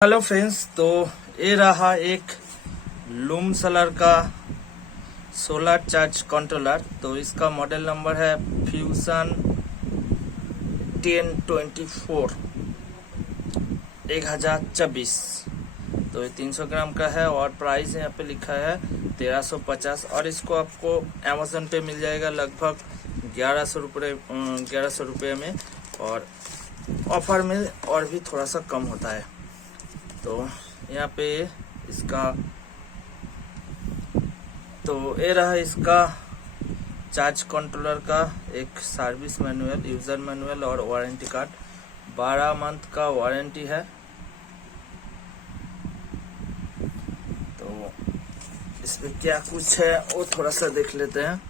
Hello friends, तो ये रहा एक लूम सोलर का सोलर चार्ज कंट्रोलर। तो इसका मॉडल नंबर है फ्यूजन 1024 1024। तो ये 300 ग्राम का है और प्राइस यहाँ पे लिखा है 1350 और इसको आपको अमेजोन पे मिल जाएगा लगभग 1100 रुपये में, और ऑफर में और भी थोड़ा सा कम होता है। तो यहाँ पे इसका तो ये रहा इसका चार्ज कंट्रोलर का एक सर्विस मैनुअल, यूजर मैनुअल और वारंटी कार्ड। 12 मंथ का वारंटी है। तो इसमें क्या कुछ है वो थोड़ा सा देख लेते हैं।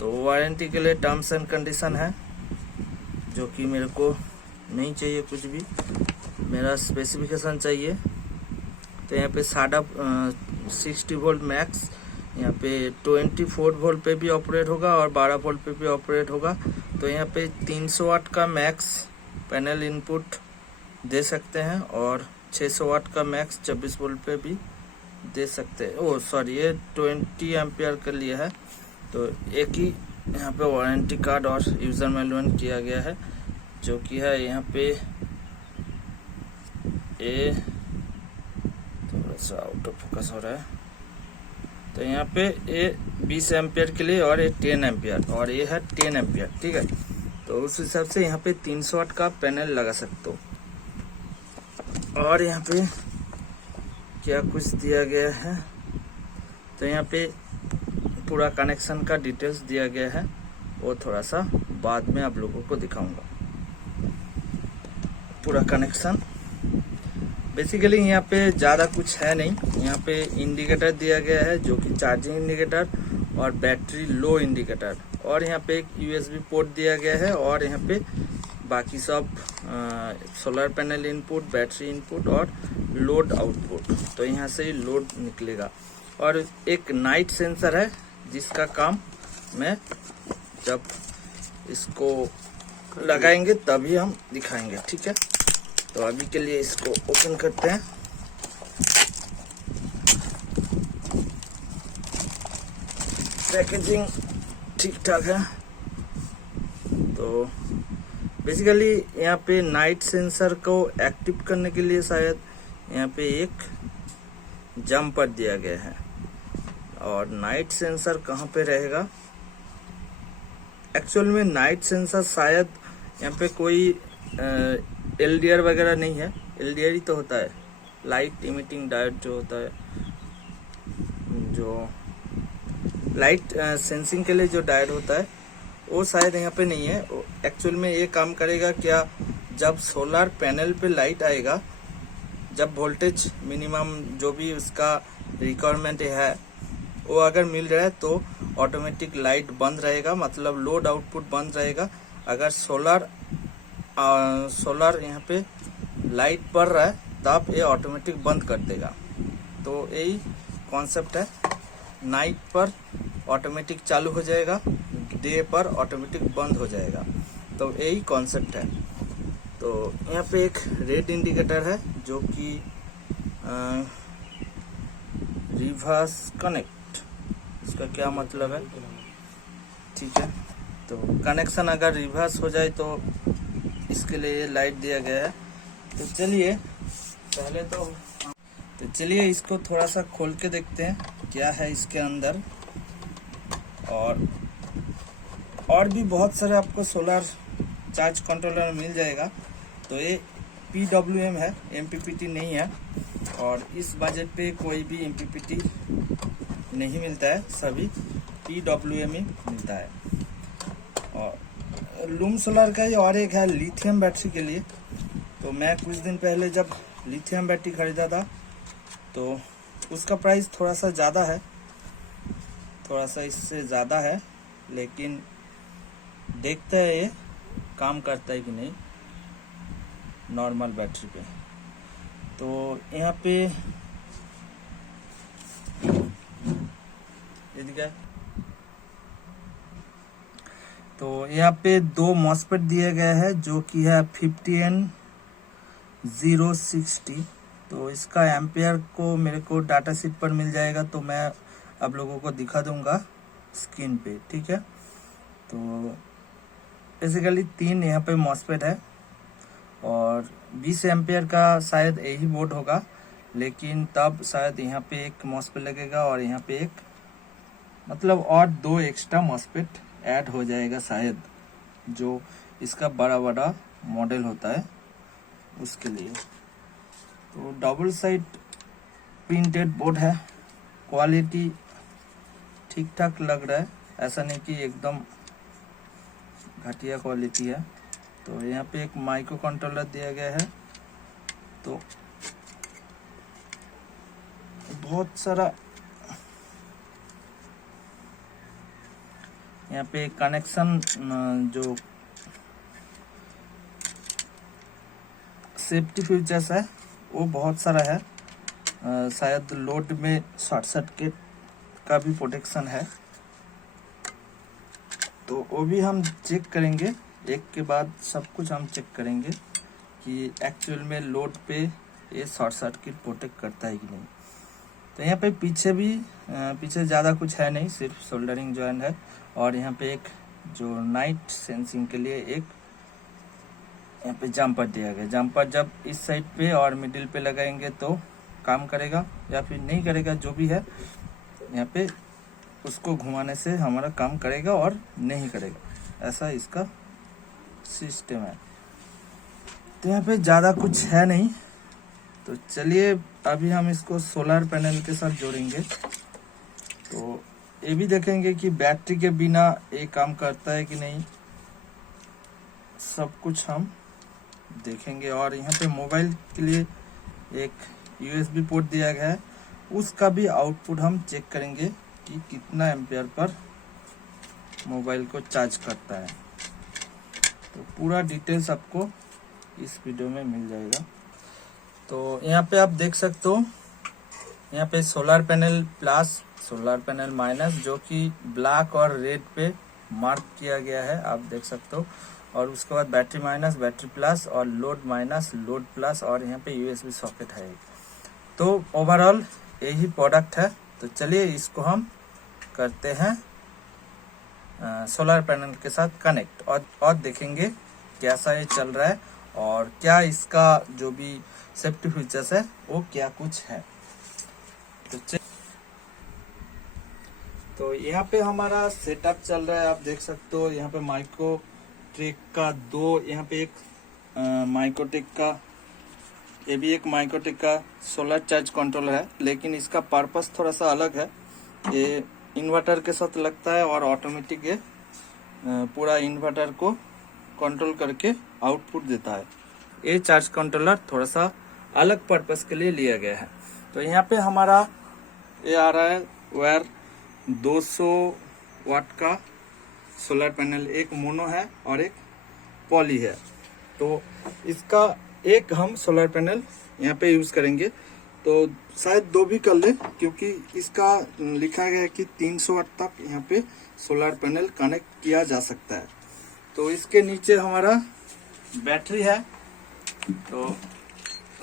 तो वारंटी के लिए टर्म्स एंड कंडीशन है, जो कि मेरे को नहीं चाहिए कुछ भी, मेरा स्पेसिफिकेशन चाहिए। तो यहाँ पे 60 वोल्ट मैक्स, यहाँ पे 24 वोल्ट पे भी ऑपरेट होगा और 12 वोल्ट पे भी ऑपरेट होगा। तो यहाँ पे 300 वाट का मैक्स पैनल इनपुट दे सकते हैं और 600 वाट का मैक्स 24 वोल्ट पे भी दे सकते हैं। ओह सॉरी, ये 20 एम्पियर के लिए है। तो एक ही यहाँ पे वारंटी कार्ड और यूजर मैनुअल किया गया है, जो कि है यहाँ पे ए थोड़ा सा आउट ऑफ फोकस हो रहा है। तो यहाँ पे ए 20 एम्पियर के लिए और ये 10 एम्पियर और ये है 10 एम्पियर, ठीक है। तो उस हिसाब से यहाँ पे 300 वाट का पैनल लगा सकते हो। और यहाँ पे क्या कुछ दिया गया है, तो यहाँ पे पूरा कनेक्शन का डिटेल्स दिया गया है, वो थोड़ा सा बाद में आप लोगों को दिखाऊंगा। पूरा कनेक्शन बेसिकली यहाँ पे ज़्यादा कुछ है नहीं। यहाँ पे इंडिकेटर दिया गया है, जो कि चार्जिंग इंडिकेटर और बैटरी लो इंडिकेटर, और यहाँ पे एक यूएसबी पोर्ट दिया गया है, और यहाँ पे बाकी सब solar panel input, battery input और लोड आउटपुट। तो यहाँ से ही लोड निकलेगा। और एक नाइट सेंसर है, जिसका काम मैं जब इसको लगाएंगे तभी हम दिखाएंगे, ठीक है। तो अभी के लिए इसको ओपन करते हैं। पैकेजिंग ठीक ठाक है। तो बेसिकली यहाँ पे नाइट सेंसर को एक्टिव करने के लिए शायद यहाँ पे एक जम्पर दिया गया है। और नाइट सेंसर कहाँ पे रहेगा, एक्चुअल में नाइट सेंसर शायद यहाँ पे कोई एलडीआर वगैरह नहीं है। एलडीआर ही तो होता है, लाइट इमिटिंग डायोड जो होता है, जो लाइट सेंसिंग के लिए जो डायोड होता है, वो शायद यहाँ पे नहीं है। एक्चुअल में ये काम करेगा क्या, जब सोलर पैनल पे लाइट आएगा, जब वोल्टेज मिनिमम जो भी उसका रिक्वायरमेंट है वो अगर मिल रहा है, तो ऑटोमेटिक लाइट बंद रहेगा, मतलब लोड आउटपुट बंद रहेगा। अगर सोलर यहाँ पे लाइट पड़ रहा है, तब ये ऑटोमेटिक बंद कर देगा। तो यही कॉन्सेप्ट है। नाइट पर ऑटोमेटिक चालू हो जाएगा, डे पर ऑटोमेटिक बंद हो जाएगा। तो यही कॉन्सेप्ट है। तो यहाँ पे एक रेड इंडिकेटर है, जो कि रिवर्स कनेक्ट, इसका क्या मतलब है, ठीक है। तो कनेक्शन अगर रिवर्स हो जाए तो इसके लिए लाइट दिया गया है। तो चलिए पहले तो चलिए इसको थोड़ा सा खोल के देखते हैं क्या है इसके अंदर। और भी बहुत सारे आपको सोलर चार्ज कंट्रोलर मिल जाएगा। तो ये PWM है, MPPT नहीं है। और इस बजट पे कोई भी MPPT नहीं मिलता है, सभी PWM ही मिलता है। और लूम सोलर का ही और एक है लिथियम बैटरी के लिए। तो मैं कुछ दिन पहले जब लिथियम बैटरी खरीदा था, तो उसका प्राइस थोड़ा सा ज़्यादा है, थोड़ा सा इससे ज़्यादा है, लेकिन देखते हैं ये काम करता है कि नहीं नॉर्मल बैटरी पे। तो यहाँ पे ये दिखा है। तो यहाँ पे 2 मॉसफेट दिए गए हैं जो कि है 50N060। तो इसका एम्पियर को मेरे को डाटा शीट पर मिल जाएगा, तो मैं आप लोगों को दिखा दूंगा स्क्रीन पे, ठीक है। तो बेसिकली 3 यहाँ पे मॉसफेट है और 20 एम्पियर का शायद यही बोर्ड होगा, लेकिन तब शायद यहाँ पे एक मॉसफेट लगेगा और यहाँ पे एक, मतलब और 2 एक्स्ट्रा मॉसफेट ऐड हो जाएगा शायद, जो इसका बड़ा बड़ा मॉडल होता है उसके लिए। तो डबल साइड प्रिंटेड बोर्ड है, क्वालिटी ठीक ठाक लग रहा है, ऐसा नहीं कि एकदम घटिया क्वालिटी है। तो यहाँ पे एक माइक्रो कंट्रोलर दिया गया है। तो बहुत सारा यहाँ पे कनेक्शन, जो सेफ्टी फीचर्स है वो बहुत सारा है। शायद लोड में शॉर्ट सर्किट का भी प्रोटेक्शन है, तो वो भी हम चेक करेंगे, एक के बाद सब कुछ हम चेक करेंगे कि एक्चुअल में लोड पे ये शॉर्ट सर्किट प्रोटेक्ट करता है कि नहीं। तो यहाँ पे पीछे ज़्यादा कुछ है नहीं, सिर्फ सोल्डरिंग जॉइंट है। और यहाँ पे एक जो नाइट सेंसिंग के लिए एक यहाँ पे जम्पर दिया गया। जम्पर जब इस साइड पे और मिडिल पे लगाएंगे तो काम करेगा या फिर नहीं करेगा, जो भी है यहाँ पे उसको घुमाने से हमारा काम करेगा और नहीं करेगा, ऐसा इसका सिस्टम है। तो यहाँ पे ज़्यादा कुछ है नहीं। तो चलिए अभी हम इसको सोलर पैनल के साथ जोड़ेंगे, तो ये भी देखेंगे कि बैटरी के बिना ये काम करता है कि नहीं, सब कुछ हम देखेंगे। और यहाँ पे मोबाइल के लिए एक USB पोर्ट दिया गया है, उसका भी आउटपुट हम चेक करेंगे कि कितना एम्पियर पर मोबाइल को चार्ज करता है। तो पूरा डिटेल्स आपको इस वीडियो में मिल जाएगा। तो यहाँ पे आप देख सकते हो, यहाँ पे solar panel plus, solar panel minus, जो कि ब्लैक और रेड पे मार्क किया गया है, आप देख सकते हो। और उसके बाद बैटरी माइनस, बैटरी प्लस, और लोड माइनस, लोड प्लस, और यहाँ पे USB सॉकेट है। तो ओवरऑल यही प्रोडक्ट है। तो चलिए इसको हम करते हैं सोलर पैनल के साथ कनेक्ट, और देखेंगे कैसा ये चल रहा है और क्या इसका जो भी सेफ्टी फीचर्स है वो क्या कुछ है। तो यहाँ पे हमारा सेटअप चल रहा है, आप देख सकते हो। यहाँ पे माइक्रोटेक का 2, यहाँ पे एक माइक्रोटेक का, ये भी एक माइक्रोटेक का सोलर चार्ज कंट्रोलर है, लेकिन इसका पर्पस थोड़ा सा अलग है। ये इन्वर्टर के साथ लगता है और ऑटोमेटिक ये पूरा इन्वर्टर को कंट्रोल करके आउटपुट देता है। ये चार्ज कंट्रोलर थोड़ा सा अलग पर्पस के लिए लिया गया है। तो यहाँ पे हमारा ये आ रहा है वायर 200 वाट का सोलर पैनल, एक मोनो है और एक पॉली है। तो इसका एक हम सोलर पैनल यहाँ पे यूज करेंगे, तो शायद 2 भी कर ले, क्योंकि इसका लिखा गया है कि 300 वाट तक यहाँ पे सोलर पैनल कनेक्ट किया जा सकता है। तो इसके नीचे हमारा बैटरी है। तो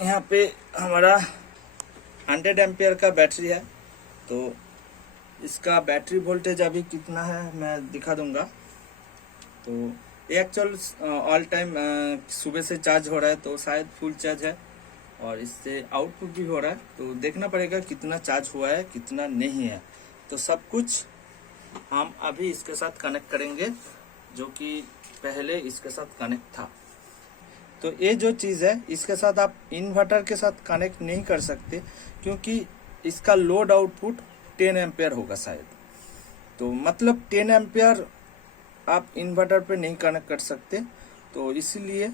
यहाँ पे हमारा 100 एम्पियर का बैटरी है। तो इसका बैटरी वोल्टेज अभी कितना है मैं दिखा दूंगा। तो ये एक्चुअल ऑल टाइम सुबह से चार्ज हो रहा है, तो शायद फुल चार्ज है और इससे आउटपुट भी हो रहा है। तो देखना पड़ेगा कितना चार्ज हुआ है कितना नहीं है। तो सब कुछ हम अभी इसके साथ कनेक्ट करेंगे, जो कि पहले इसके साथ कनेक्ट था। तो ये जो चीज़ है इसके साथ आप इन्वर्टर के साथ कनेक्ट नहीं कर सकते, क्योंकि इसका लोड आउटपुट 10 एम्पियर होगा शायद। तो मतलब 10 एम्पियर आप इन्वर्टर पे नहीं कनेक्ट कर सकते, तो इसीलिए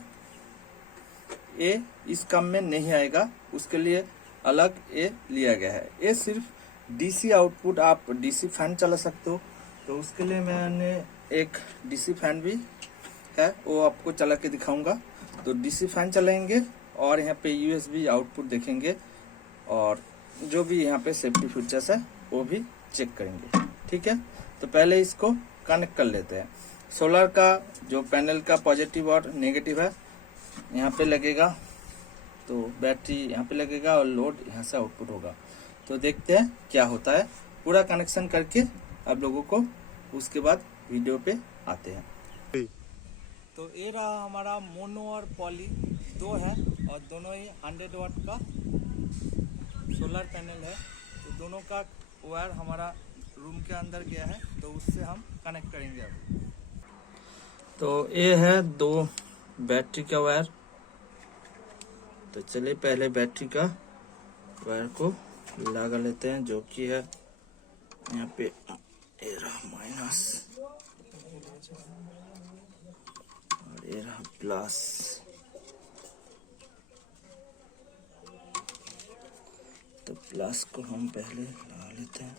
ये इस काम में नहीं आएगा। उसके लिए अलग ये लिया गया है। ये सिर्फ डीसी आउटपुट, आप डीसी फैन चला सकते हो। तो उसके लिए मैंने एक डीसी फैन भी है, वो आपको चला के दिखाऊंगा। तो डीसी फैन चलाएंगे और यहाँ पे USB आउटपुट देखेंगे, और जो भी यहाँ पे सेफ्टी फीचर्स है वो भी चेक करेंगे, ठीक है। तो पहले इसको कनेक्ट कर लेते हैं। सोलर का जो पैनल का पॉजिटिव और नेगेटिव है यहाँ पे लगेगा, तो बैटरी यहाँ पे लगेगा और लोड यहाँ से आउटपुट होगा। तो देखते हैं क्या होता है, पूरा कनेक्शन करके आप लोगों को उसके बाद वीडियो पे आते हैं। तो ये रहा हमारा मोनो और पॉली दो है और दोनों ही 100 वाट का सोलर पैनल है। तो दोनों का वायर हमारा रूम के अंदर गया है, तो उससे हम कनेक्ट करेंगे अब। तो ये है दो बैटरी का वायर। तो चलिए पहले बैटरी का वायर को लगा लेते हैं, जो कि है यहाँ पे ये रहा माइनस और ये रहा प्लस। तो प्लस को हम पहले लगा लेते हैं।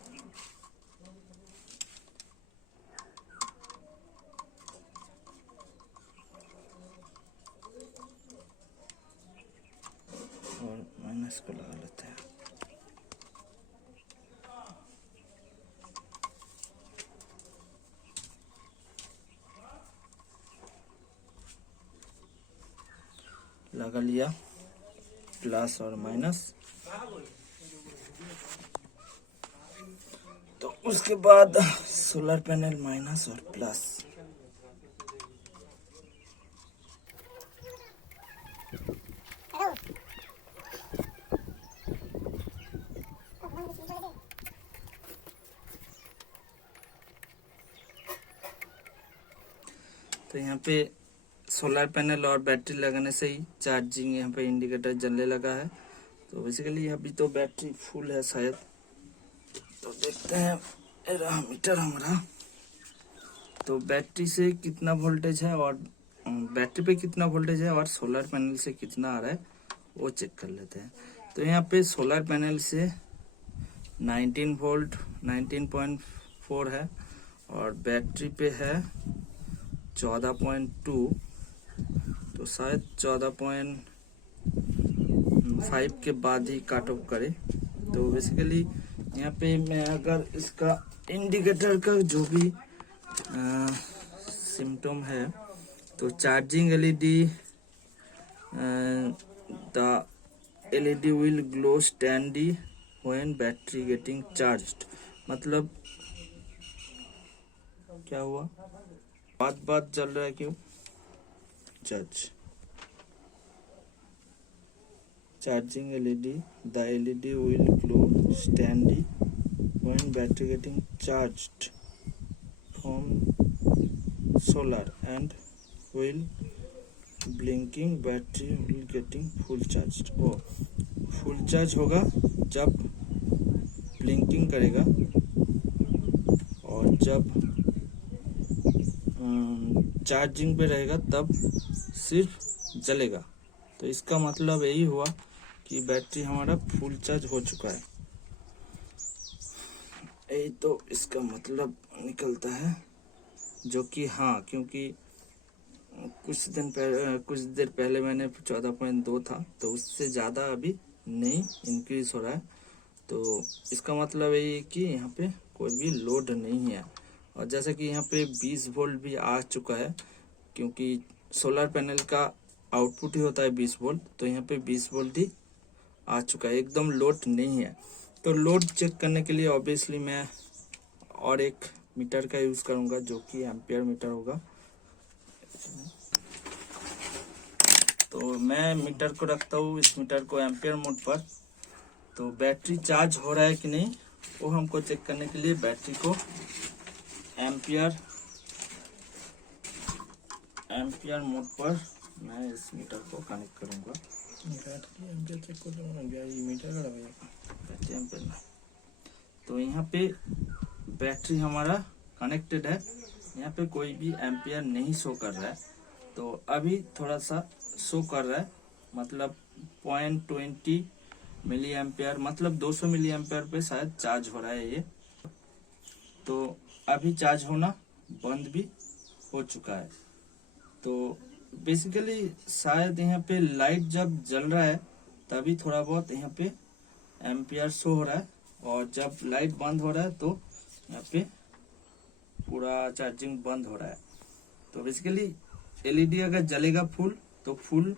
और माइनस को लगा लेते हैं। लगा लिया प्लस और माइनस। तो उसके बाद सोलर पैनल माइनस और प्लस। तो यहाँ पे सोलर पैनल और बैटरी लगाने से ही चार्जिंग यहाँ पे इंडिकेटर जलने लगा है। तो बेसिकली अभी तो बैटरी फुल है शायद। तो देखते हैं ये रहा मीटर हमारा। तो बैटरी से कितना वोल्टेज है और बैटरी पे कितना वोल्टेज है और सोलर पैनल से कितना आ रहा है वो चेक कर लेते हैं। तो यहाँ पे सोलर पैनल से 19 वोल्ट 19.4 है और बैटरी पे है 14.2। तो शायद 14.5 के बाद ही काट ऑफ करे। तो बेसिकली यहाँ पे मैं अगर इसका इंडिकेटर का जो भी सिम्टम है, तो charging LED the LED will glow steady when battery getting charged. मतलब क्या हुआ, बात चल रहा है क्यों? जज charging LED the LED will glow steady when battery getting charged from solar and will blinking battery will getting full charged. ओ फुल चार्ज होगा जब ब्लिंकिंग करेगा और जब चार्जिंग पे रहेगा तब सिर्फ जलेगा। तो इसका मतलब यही हुआ कि बैटरी हमारा फुल चार्ज हो चुका है। यही तो इसका मतलब निकलता है, जो कि हाँ, क्योंकि कुछ देर पहले मैंने 14.2 था, तो उससे ज़्यादा अभी नहीं इंक्रीज हो रहा है। तो इसका मतलब यही है कि यहाँ पे कोई भी लोड नहीं है। और जैसे कि यहाँ पे 20 वोल्ट भी आ चुका है, क्योंकि सोलर पैनल का आउटपुट ही होता है 20 वोल्ट। तो यहाँ पे 20 वोल्ट ही आ चुका है, एकदम लोड नहीं है। तो लोड चेक करने के लिए ऑब्वियसली मैं और एक मीटर का यूज़ करूँगा, जो कि एम्पियर मीटर होगा। तो मैं मीटर को रखता हूँ, इस मीटर को एम्पियर मोड पर। तो बैटरी चार्ज हो रहा है कि नहीं वो हमको चेक करने के लिए बैटरी को एम्पियर मोड पर मैं इस मीटर को कनेक्ट करूँगा। तो यहाँ पे बैटरी हमारा कनेक्टेड है, यहाँ पे कोई भी एम्पियर नहीं शो कर रहा है। तो अभी थोड़ा सा शो कर रहा है, मतलब 0.20 मिली एम्पियर, मतलब 200 मिली एम्पियर पे शायद चार्ज हो रहा है ये। तो अभी चार्ज होना बंद भी हो चुका है। तो बेसिकली शायद यहाँ पे लाइट जब जल रहा है तभी थोड़ा बहुत यहाँ पे एम्पियर शो हो रहा है, और जब लाइट बंद हो रहा है तो यहाँ पे पूरा चार्जिंग बंद हो रहा है। तो बेसिकली एलईडी अगर जलेगा फुल तो फुल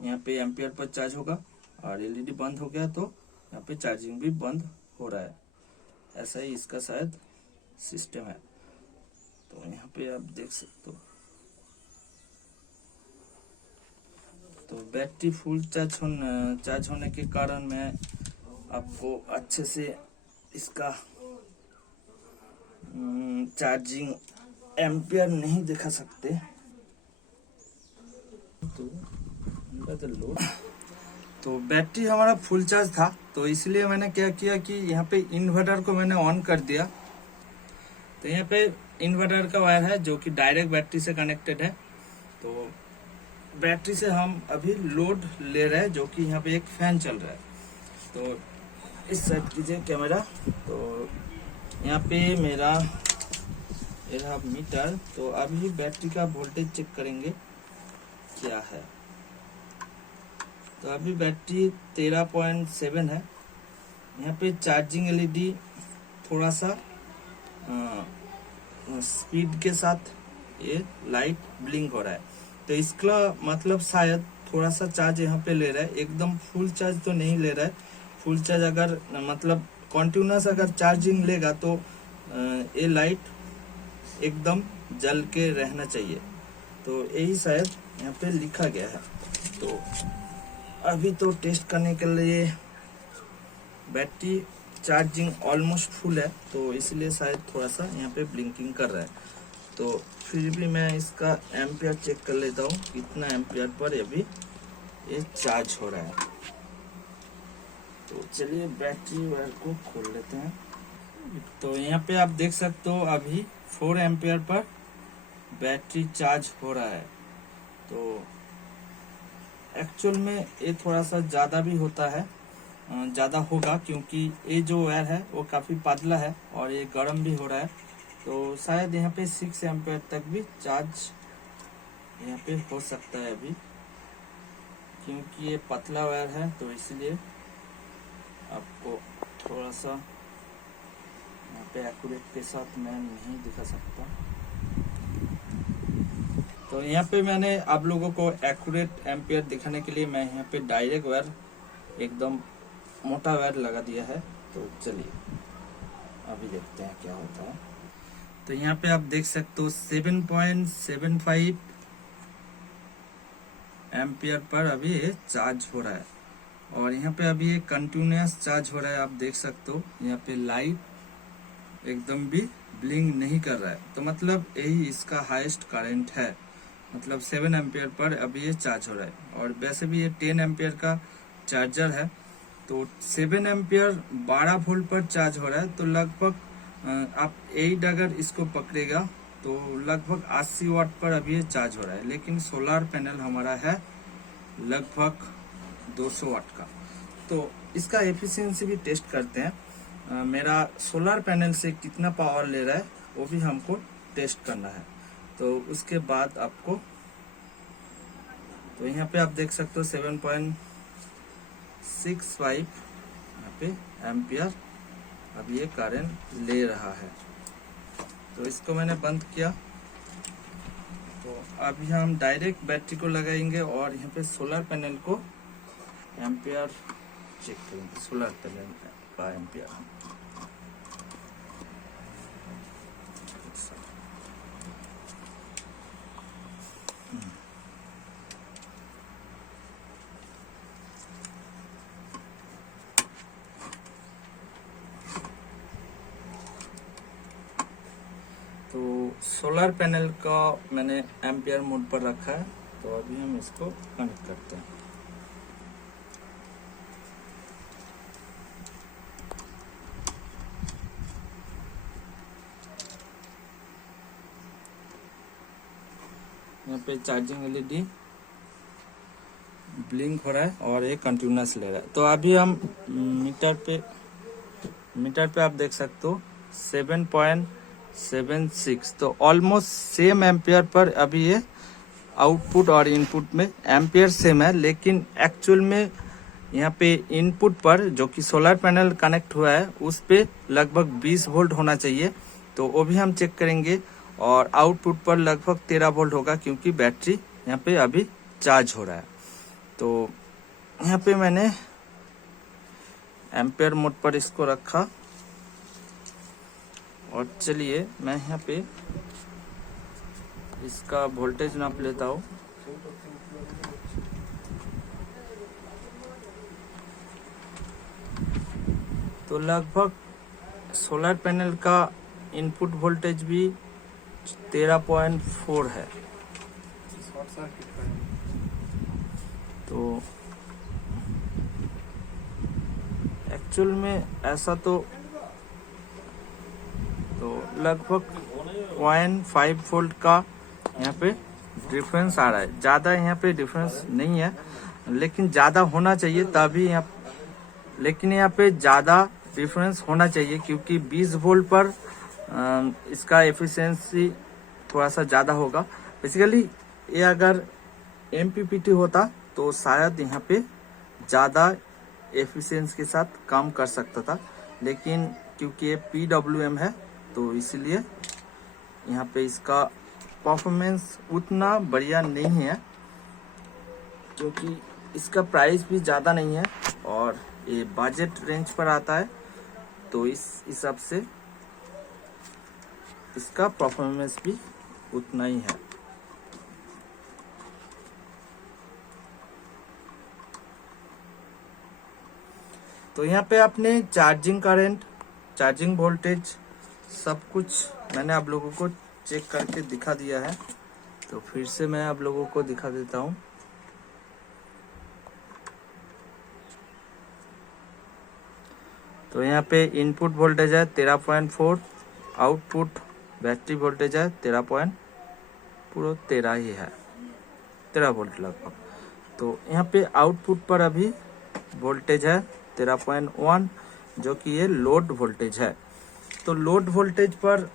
यहाँ पे एम्पियर पर चार्ज होगा, और एलईडी बंद हो गया तो यहाँ पे चार्जिंग भी बंद हो रहा है। ऐसा ही इसका शायद सिस्टम है। तो यहाँ पे आप देख सकते हो। तो बैटरी फुल चार्ज होने के कारण मैं आपको अच्छे से इसका चार्जिंग एम्पियर नहीं दिखा सकते। तो बैटरी हमारा फुल चार्ज था, तो इसलिए मैंने क्या किया कि यहाँ पे इन्वर्टर को मैंने ऑन कर दिया। तो यहाँ पे इन्वर्टर का वायर है जो कि डायरेक्ट बैटरी से कनेक्टेड है। तो बैटरी से हम अभी लोड ले रहे हैं, जो कि यहाँ पे एक फैन चल रहा है। तो इस साइड कीजिए कैमरा। तो यहाँ पे मेरा ये रहा मीटर। तो अभी बैटरी का वोल्टेज चेक करेंगे क्या है। तो अभी बैटरी 13.7 है। यहाँ पे चार्जिंग एलईडी थोड़ा सा स्पीड के साथ ये लाइट ब्लिंक हो रहा है। तो इसका मतलब शायद थोड़ा सा चार्ज यहाँ पे ले रहा है, एकदम फुल चार्ज तो नहीं ले रहा है। फुल चार्ज अगर मतलब कॉन्टिन्यूस अगर चार्जिंग लेगा तो ये लाइट एकदम जल के रहना चाहिए। तो यही शायद यहाँ पे लिखा गया है। तो अभी तो टेस्ट करने के लिए बैटरी चार्जिंग ऑलमोस्ट फुल है, तो इसलिए शायद थोड़ा सा यहाँ पे ब्लिंकिंग कर रहा है। तो फिर भी मैं इसका एम्पियर चेक कर लेता हूँ कितना एम्पियर पर अभी ये चार्ज हो रहा है। तो चलिए बैटरी वायर को खोल लेते हैं। तो यहाँ पे आप देख सकते हो अभी 4 एम्पियर पर बैटरी चार्ज हो रहा है। तो एक्चुअल में ये थोड़ा सा ज़्यादा भी होता है, ज़्यादा होगा, क्योंकि ये जो वायर है वो काफ़ी पतला है और ये गर्म भी हो रहा है। तो शायद यहाँ पे 6 एम्पियर तक भी चार्ज यहाँ पे हो सकता है अभी, क्योंकि ये पतला वायर है। तो इसलिए आपको थोड़ा सा यहाँ पे एक्यूरेट के साथ मैं नहीं दिखा सकता। तो यहाँ पे मैंने आप लोगों को एक्यूरेट एम्पियर दिखाने के लिए मैं यहाँ पे डायरेक्ट वायर एकदम मोटा वायर लगा दिया है। तो चलिए अभी देखते हैं क्या होता है। तो यहाँ पे आप देख सकते हो 7.75 एम्पियर पर अभी ये चार्ज हो रहा है, और यहाँ पे अभी ये कंटिन्यूस चार्ज हो रहा है। आप देख सकते हो यहाँ पे लाइट एकदम भी ब्लिंक नहीं कर रहा है। तो मतलब यही इसका हाईएस्ट करंट है, मतलब 7 एम्पियर पर अभी ये चार्ज हो रहा है। और वैसे भी ये 10 एम्पियर का चार्जर है। तो 7 एम्पियर 12 वोल्ट पर चार्ज हो रहा है। तो लगभग आप 8 अगर इसको पकड़ेगा तो लगभग 80 वाट पर अभी ये चार्ज हो रहा है। लेकिन सोलर पैनल हमारा है लगभग 200 वाट का। तो इसका एफिशिएंसी भी टेस्ट करते हैं। मेरा सोलर पैनल से कितना पावर ले रहा है वो भी हमको टेस्ट करना है। तो उसके बाद आपको, तो यहाँ पे आप देख सकते हो 7.65 यहाँ पे एम्पियर अब ये करंट ले रहा है। तो इसको मैंने बंद किया। तो अभी हम डायरेक्ट बैटरी को लगाएंगे और यहाँ पे सोलर पैनल को एम्पियर चेक करेंगे। सोलर पैनल का एम्पियर तो सोलर पैनल का मैंने एम्पियर मोड पर रखा है। तो अभी हम इसको कनेक्ट करते हैं। यहाँ पे चार्जिंग एलईडी ब्लिंक हो रहा है और ये कंटिन्यूस ले रहा है। तो अभी हम मीटर पे आप देख सकते हो 7.76। तो ऑलमोस्ट सेम एम्पियर पर अभी ये आउटपुट और इनपुट में एम्पियर सेम है। लेकिन एक्चुअल में यहाँ पे इनपुट पर जो कि सोलर पैनल कनेक्ट हुआ है उस पे लगभग 20 वोल्ट होना चाहिए। तो वो भी हम चेक करेंगे। और आउटपुट पर लगभग 13 वोल्ट होगा, क्योंकि बैटरी यहाँ पे अभी चार्ज हो रहा है। तो यहाँ पे मैंने एम्पेयर मोड पर इसको रखा और चलिए मैं यहाँ पे इसका वोल्टेज नाप लेता हूँ। तो लगभग सोलर पैनल का इनपुट वोल्टेज भी 13.4 है। तो एक्चुअल में ऐसा तो लगभग 0.5 वोल्ट का यहाँ पे डिफरेंस आ रहा है। ज़्यादा यहाँ पे डिफरेंस नहीं है, लेकिन ज़्यादा होना चाहिए तभी लेकिन यहाँ पे ज़्यादा डिफरेंस होना चाहिए, क्योंकि 20 वोल्ट पर इसका एफिशिएंसी थोड़ा सा ज़्यादा होगा। बेसिकली ये अगर MPPT होता तो शायद यहाँ पे ज़्यादा एफिशिएंसी के साथ काम कर सकता था, लेकिन क्योंकि ये PWM है तो इसलिए यहाँ पे इसका परफॉर्मेंस उतना बढ़िया नहीं है, क्योंकि इसका प्राइस भी ज़्यादा नहीं है और ये बजट रेंज पर आता है, तो इस हिसाब से इसका परफॉर्मेंस भी उतना ही है। तो यहाँ पे आपने चार्जिंग करंट, चार्जिंग वोल्टेज सब कुछ मैंने आप लोगों को चेक करके दिखा दिया है। तो फिर से मैं आप लोगों को दिखा देता हूँ। तो यहाँ पे इनपुट वोल्टेज है 13.4, आउटपुट बैटरी वोल्टेज है 13 ही है, 13 वोल्ट लगभग। तो यहाँ पे आउटपुट पर अभी वोल्टेज है 13.1, जो कि ये लोड वोल्टेज है। तो लोड वोल्टेज पर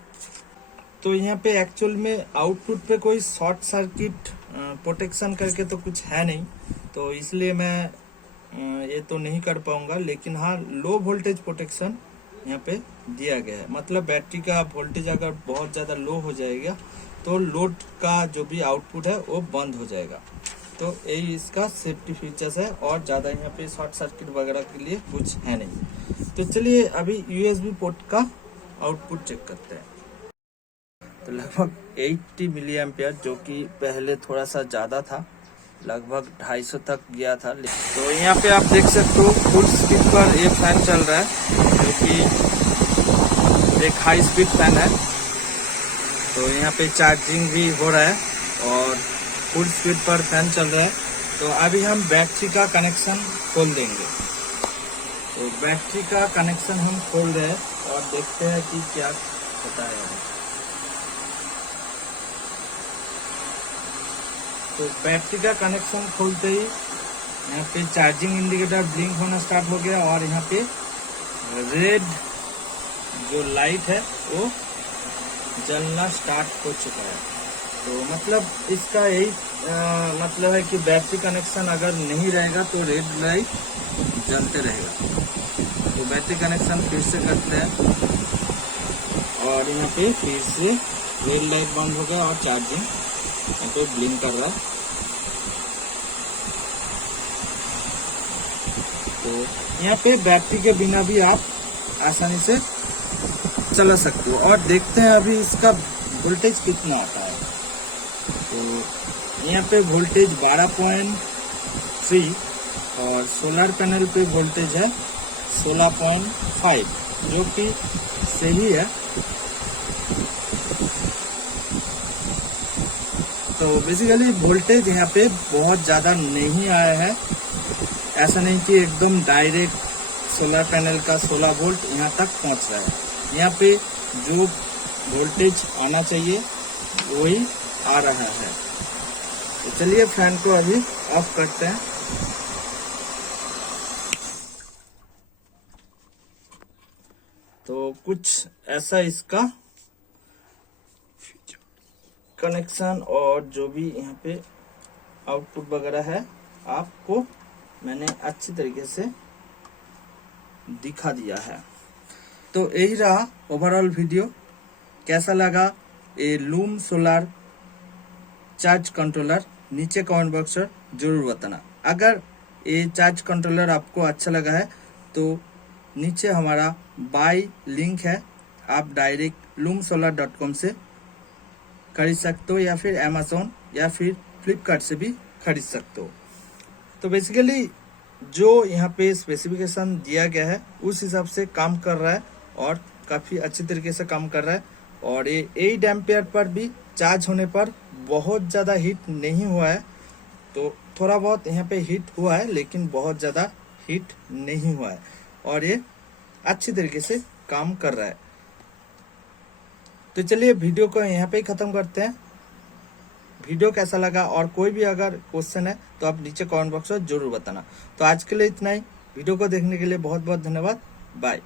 तो यहाँ पे एक्चुअल में आउटपुट पे कोई शॉर्ट सर्किट प्रोटेक्शन करके तो कुछ है नहीं, तो इसलिए मैं ये तो नहीं कर पाऊंगा। लेकिन हाँ, लो वोल्टेज प्रोटेक्शन यहाँ पे दिया गया है। मतलब बैटरी का वोल्टेज अगर बहुत ज़्यादा लो हो जाएगा तो लोड का जो भी आउटपुट है वो बंद हो जाएगा। तो यही इसका सेफ्टी फीचर्स है, और ज़्यादा यहाँ पे शॉर्ट सर्किट वगैरह के लिए कुछ है नहीं। तो चलिए अभी USB पोर्ट का आउटपुट चेक करते हैं। तो लगभग 80 मिली एम्पियर, जो कि पहले थोड़ा सा ज़्यादा था, लगभग 250 तक गया था। तो यहाँ पे आप देख सकते हो फुल स्पीड पर ये फैन चल रहा है, जो कि एक हाई स्पीड फैन है। तो यहाँ पे चार्जिंग भी हो रहा है और फुल स्पीड पर फैन चल रहा है। तो अभी हम बैटरी का कनेक्शन खोल देंगे। तो बैटरी का कनेक्शन हम खोल रहे हैं और देखते हैं कि क्या होता है। तो बैटरी का कनेक्शन खोलते ही यहाँ पे चार्जिंग इंडिकेटर ब्लिंक होना स्टार्ट हो गया, और यहाँ पे रेड जो लाइट है वो जलना स्टार्ट हो चुका है। तो मतलब इसका यही मतलब है कि बैटरी कनेक्शन अगर नहीं रहेगा तो रेड लाइट जलते रहेगा। तो बैटरी कनेक्शन फिर से करते हैं और यहाँ पे फिर से रेड लाइट बंद हो गया और चार्जिंग यहाँ पे ब्लिंक कर रहा है। तो यहाँ पे बैटरी के बिना भी आप आसानी से चला सकते हो। और देखते हैं अभी इसका वोल्टेज कितना आता है। तो यहाँ पे वोल्टेज 12.3 और सोलर पैनल पे वोल्टेज है 16.5, जो कि सही है। तो बेसिकली वोल्टेज यहाँ पे बहुत ज़्यादा नहीं आया है। ऐसा नहीं कि एकदम डायरेक्ट सोलर पैनल का 16 वोल्ट यहाँ तक पहुँच रहा है। यहाँ पे जो वोल्टेज आना चाहिए वही आ रहा है। तो चलिए फैन को अभी ऑफ करते हैं। तो कुछ ऐसा इसका कनेक्शन और जो भी यहाँ पे आउटपुट वगैरह है आपको मैंने अच्छी तरीके से दिखा दिया है। तो यही रहा ओवरऑल वीडियो। कैसा लगा ये लूम सोलर चार्ज कंट्रोलर नीचे कमेंट बॉक्स में जरूर बताना। अगर ये चार्ज कंट्रोलर आपको अच्छा लगा है तो नीचे हमारा बाय लिंक है, आप डायरेक्ट loomsolar.com से खरीद सकते हो या फिर अमेज़न या फिर फ्लिपकार्ट से भी खरीद सकते हो। तो बेसिकली जो यहाँ पे स्पेसिफिकेशन दिया गया है उस हिसाब से काम कर रहा है और काफ़ी अच्छे तरीके से काम कर रहा है। और ये 8 एम्पियर पर भी चार्ज होने पर बहुत ज़्यादा हीट नहीं हुआ है, तो थोड़ा बहुत यहाँ पे हीट हुआ है लेकिन बहुत ज़्यादा हीट नहीं हुआ है और ये अच्छी तरीके से काम कर रहा है। तो चलिए वीडियो को यहाँ पे ही ख़त्म करते हैं। वीडियो कैसा लगा और कोई भी अगर क्वेश्चन है तो आप नीचे कमेंट बॉक्स में जरूर बताना। तो आज के लिए इतना ही। वीडियो को देखने के लिए बहुत बहुत धन्यवाद। बाय।